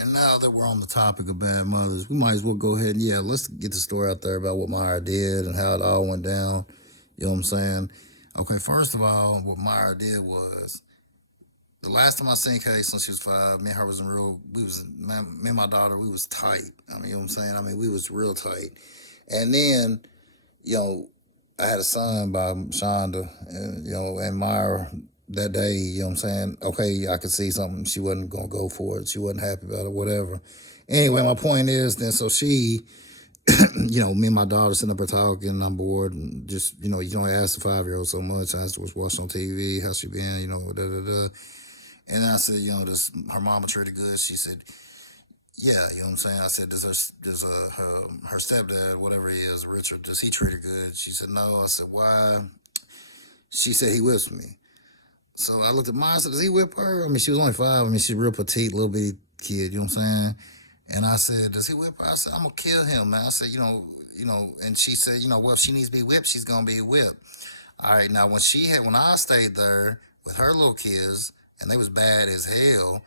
And now that we're on the topic of bad mothers, we might as well go ahead and let's get the story out there about what Myra did and how it all went down. You know what I'm saying? Okay, first of all, what Myra did was the last time I seen Case when she was 5, me and her was in real. We was man, me and my daughter. We was tight. I mean, you know what I'm saying? I mean, we was real tight. And then you know, I had a son by Shonda, and and Myra that day. You know what I'm saying? Okay, I could see something. She wasn't gonna go for it. She wasn't happy about it. Whatever. Anyway, my point is then. So she, me and my daughter sitting up there talking, and I'm bored, and just you don't ask the 5-year-old so much. I asked her what's watching on TV, how she been, da da da. And then I said, this her mama treated good. She said, yeah, you know what I'm saying? I said, her stepdad, whatever he is, Richard, does he treat her good? She said, no. I said, why? She said, he whips me. So I looked at mine, I said, does he whip her? I mean, she was only 5. I mean, she's a real petite, little bitty kid, you know what I'm saying? And I said, does he whip her? I said, I'm going to kill him, man. I said, and she said, well, if she needs to be whipped, she's going to be whipped. All right, now when I stayed there with her little kids, and they was bad as hell,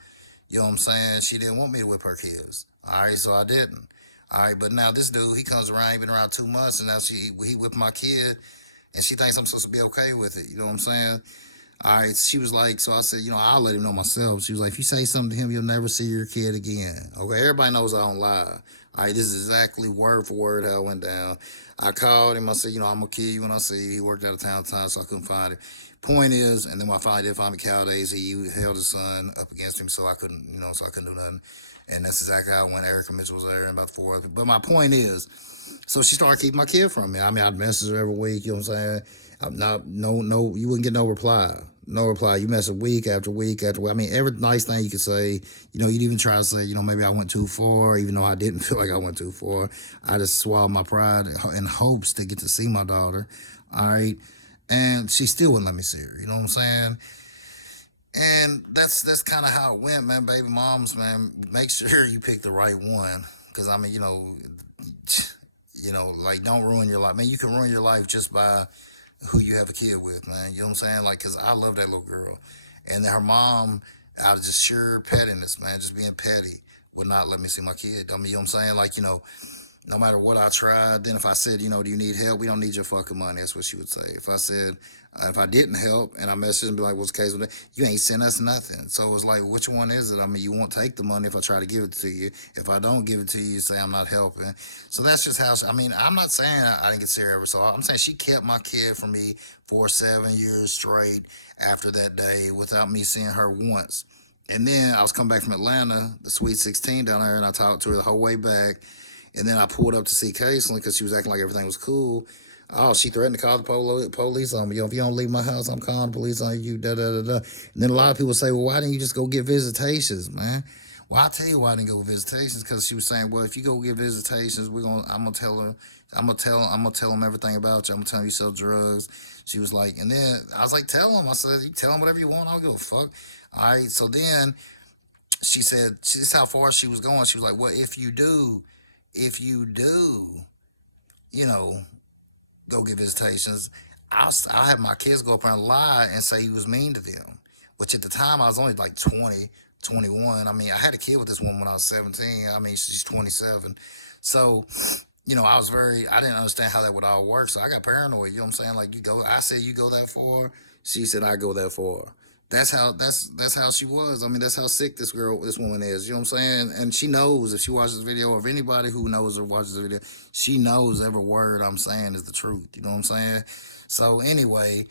you know what I'm saying? She didn't want me to whip her kids. All right, so I didn't. All right, but now this dude, he comes around, he been around 2 months, and now he whipped my kid, and she thinks I'm supposed to be okay with it. You know what I'm saying? All right, she was like, so I said, I'll let him know myself. She was like, if you say something to him, you'll never see your kid again. Okay, everybody knows I don't lie. All right, this is exactly word for word how it went down. I called him. I said, I'm going to kill you when I see you. He worked out of town time, so I couldn't find it. Point is, and then when I finally did find the cow days, he held his son up against him, so I couldn't, so I couldn't do nothing. And that's exactly how it went. Erica Mitchell was there and about 4 other people. But my point is, so she started keeping my kid from me. I mean, I'd message her every week, you know what I'm saying? I'm not, no, you wouldn't get no reply. No reply. You mess week after week after week. I mean, every nice thing you could say, you'd even try to say, maybe I went too far, even though I didn't feel like I went too far. I just swallowed my pride in hopes to get to see my daughter. All right. And she still wouldn't let me see her. You know what I'm saying? And that's kind of how it went, man. Baby moms, man, make sure you pick the right one. Because, I mean, like, don't ruin your life. Man, you can ruin your life just by who you have a kid with, man. You know what I'm saying? Like, because I love that little girl. And her mom, out of just sheer pettiness, man, just being petty, would not let me see my kid. I mean, you know what I'm saying? Like, no matter what I tried, then if I said, do you need help? We don't need your fucking money. That's what she would say. If I said, if I didn't help and I messaged and be like, what's the case with it? You ain't sent us nothing. So it's like, which one is it? I mean, you won't take the money if I try to give it to you. If I don't give it to you, you say I'm not helping. So that's just how I mean, I'm not saying I didn't get Sarah ever. So I'm saying she kept my kid from me for 7 years straight after that day without me seeing her once. And then I was coming back from Atlanta, the Sweet 16 down there, and I talked to her the whole way back. And then I pulled up to see Caitlin because she was acting like everything was cool. Oh, she threatened to call the police on me. If you don't leave my house, I'm calling the police on you. Da da da da. And then a lot of people say, well, why didn't you just go get visitations, man? Well, I'll tell you why I didn't go visitations because she was saying, well, if you go get visitations, I'm gonna tell her, I'm gonna tell them everything about you. I'm gonna tell them you sell drugs. She was like, and then I was like, tell them. I said, you tell them whatever you want. I don't give a fuck. All right. So then she said, this is how far she was going. She was like, well, if you do, you know, go get visitations, I'll have my kids go up there and lie and say he was mean to them. Which at the time I was only like 20, 21. I mean, I had a kid with this woman when I was 17. I mean, she's 27. So, I didn't understand how that would all work. So I got paranoid, you know what I'm saying? Like I said, you go that far. She said, I go that far. That's how she was. I mean, that's how sick this woman is. You know what I'm saying? And she knows if she watches the video, or if anybody who knows her watches the video, she knows every word I'm saying is the truth. You know what I'm saying? So anyway,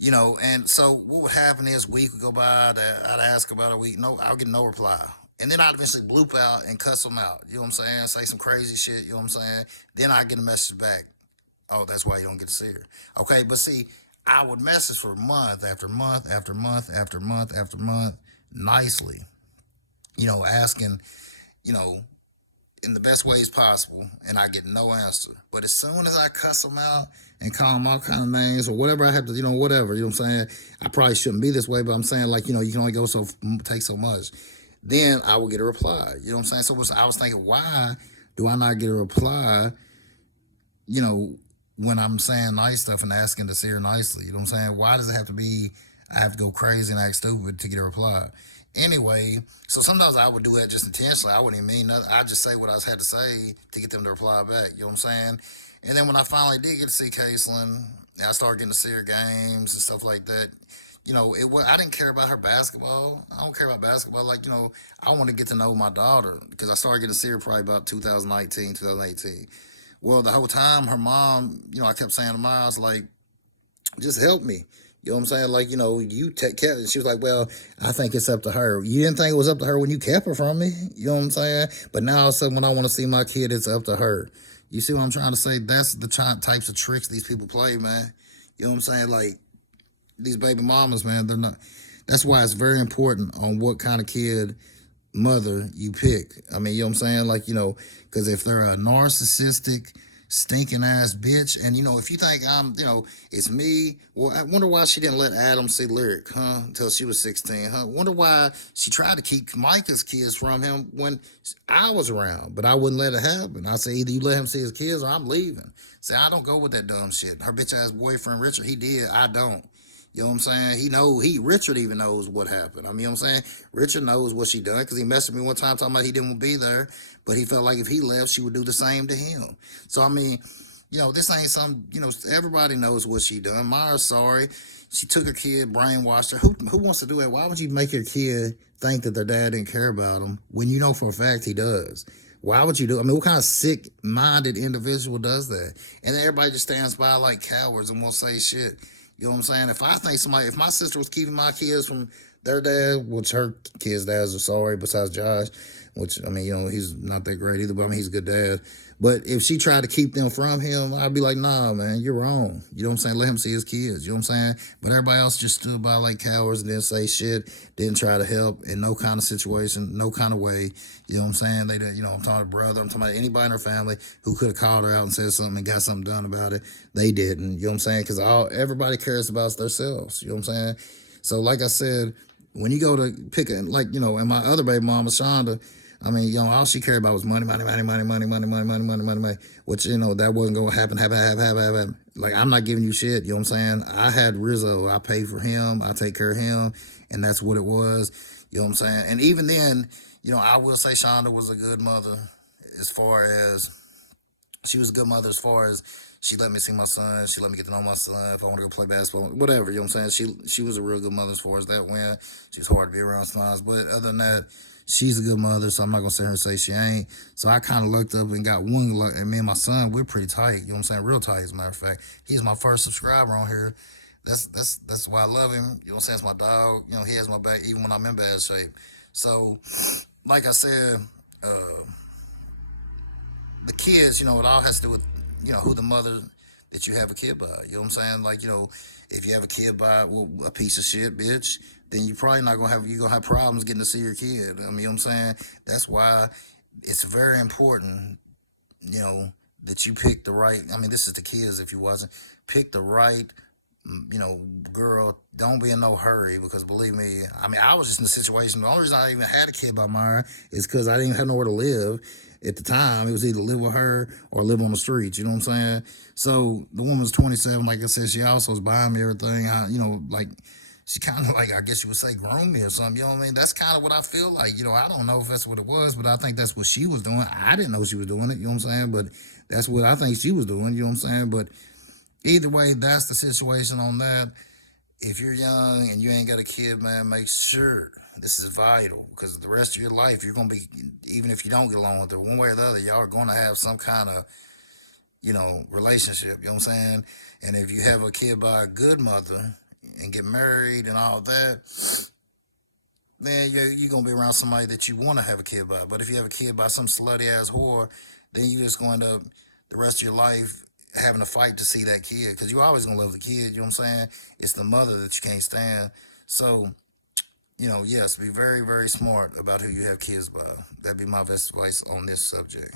and so what would happen is week would go by, I'd ask about a week, no, I'll get no reply. And then I'd eventually bloop out and cuss them out. You know what I'm saying? Say some crazy shit. You know what I'm saying? Then I get a message back. Oh, that's why you don't get to see her. Okay, but see, I would message for month after month after month after month after month, nicely, asking, you know, in the best ways possible, and I get no answer. But as soon as I cuss them out and call them all kind of names or whatever I have to, whatever, you know what I'm saying? I probably shouldn't be this way, but I'm saying, like, you can only take so much. Then I will get a reply. You know what I'm saying? So I was thinking, why do I not get a reply, when I'm saying nice stuff and asking to see her nicely? You know what I'm saying? Why does it have to be I have to go crazy and act stupid to get a reply? Anyway, so sometimes I would do that just intentionally. I wouldn't even mean nothing. I just say what I had to say to get them to reply back. You know what I'm saying? And then when I finally did get to see Caitlin, I started getting to see her games and stuff like that. It was I didn't care about her basketball. I don't care about basketball. I want to get to know my daughter because I started getting to see her probably about 2019, 2018. Well, the whole time, her mom, I kept saying to Miles, like, just help me. You know what I'm saying? Like, you take care. And she was like, well, I think it's up to her. You didn't think it was up to her when you kept her from me. You know what I'm saying? But now, all of a sudden, when I want to see my kid, it's up to her. You see what I'm trying to say? That's the types of tricks these people play, man. You know what I'm saying? Like, these baby mamas, man, they're not. That's why it's very important on what kind of kid mother you pick. I mean, you know what I'm saying? Like, because if they're a narcissistic, stinking ass bitch, and if you think it's me, well, I wonder why she didn't let Adam see Lyric, huh? Until she was 16, huh? Wonder why she tried to keep Micah's kids from him when I was around, but I wouldn't let it happen. I say either you let him see his kids or I'm leaving. Say I don't go with that dumb shit. Her bitch ass boyfriend Richard, he did. I don't. You know what I'm saying? Richard even knows what happened. I mean, you know what I'm saying? Richard knows what she done because he messaged me one time talking about he didn't want to be there, but he felt like if he left, she would do the same to him. So, I mean, this ain't some, everybody knows what she done. Maya's sorry. She took her kid, brainwashed her. Who wants to do that? Why would you make your kid think that their dad didn't care about them when you know for a fact he does? Why would you do? I mean, what kind of sick-minded individual does that? And everybody just stands by like cowards and won't say shit. You know what I'm saying? If my sister was keeping my kids from their dad, which her kids' dads are sorry, besides Josh, which, I mean, he's not that great either, but I mean, he's a good dad. But if she tried to keep them from him, I'd be like, nah, man, you're wrong. You know what I'm saying? Let him see his kids. You know what I'm saying? But everybody else just stood by like cowards and didn't say shit, didn't try to help in no kind of situation, no kind of way. You know what I'm saying? They didn't, I'm talking to brother, I'm talking about anybody in her family who could have called her out and said something and got something done about it. They didn't. You know what I'm saying? Because everybody cares about themselves. You know what I'm saying? So, like I said, when you go to pick and and my other baby mama, Shonda, I mean, all she cared about was money, money, money, money, money, money, money, money, money, money, money, which, that wasn't going to happen. Like, I'm not giving you shit, you know what I'm saying? I had Rizzo. I paid for him. I take care of him, and that's what it was, you know what I'm saying? And even then, I will say Shonda was a good mother as far as, she was a good mother as far as she let me see my son. She let me get to know my son. If I want to go play basketball, whatever, you know what I'm saying? She was a real good mother as far as that went. She was hard to be around sometimes. But other than that, she's a good mother, so I'm not going to sit here and say she ain't. So I kind of looked up and got one, and me and my son, we're pretty tight, you know what I'm saying? Real tight, as a matter of fact. He's my first subscriber on here. That's why I love him. You know what I'm saying? It's my dog. He has my back even when I'm in bad shape. So, like I said, the kids, it all has to do with, who the mother that you have a kid by. You know what I'm saying? Like, if you have a kid by, well, a piece of shit bitch, then you probably not gonna have, you're gonna have problems getting to see your kid. I mean, you know what I'm saying? That's why it's very important, that you pick the right, I mean, this is the kids if you wasn't, pick the right, girl. Don't be in no hurry because believe me, I mean, I was just in a situation. The only reason I even had a kid by mine is because I didn't have nowhere to live at the time. It was either live with her or live on the streets. You know what I'm saying? So the woman's 27. Like I said, she also was buying me everything. Like she kind of like, I guess you would say, grown me or something. You know what I mean? That's kind of what I feel like. I don't know if that's what it was, but I think that's what she was doing. I didn't know she was doing it. You know what I'm saying? But that's what I think she was doing. You know what I'm saying? But either way, that's the situation on that. If you're young and you ain't got a kid, man, make sure this is vital because the rest of your life, you're going to be, even if you don't get along with her, one way or the other, y'all are going to have some kind of, relationship. You know what I'm saying? And if you have a kid by a good mother and get married and all that, then you're going to be around somebody that you want to have a kid by. But if you have a kid by some slutty ass whore, then you just going to, the rest of your life, having to fight to see that kid because you're always going to love the kid. You know what I'm saying? It's the mother that you can't stand. So, yes, be very, very smart about who you have kids by. That'd be my best advice on this subject.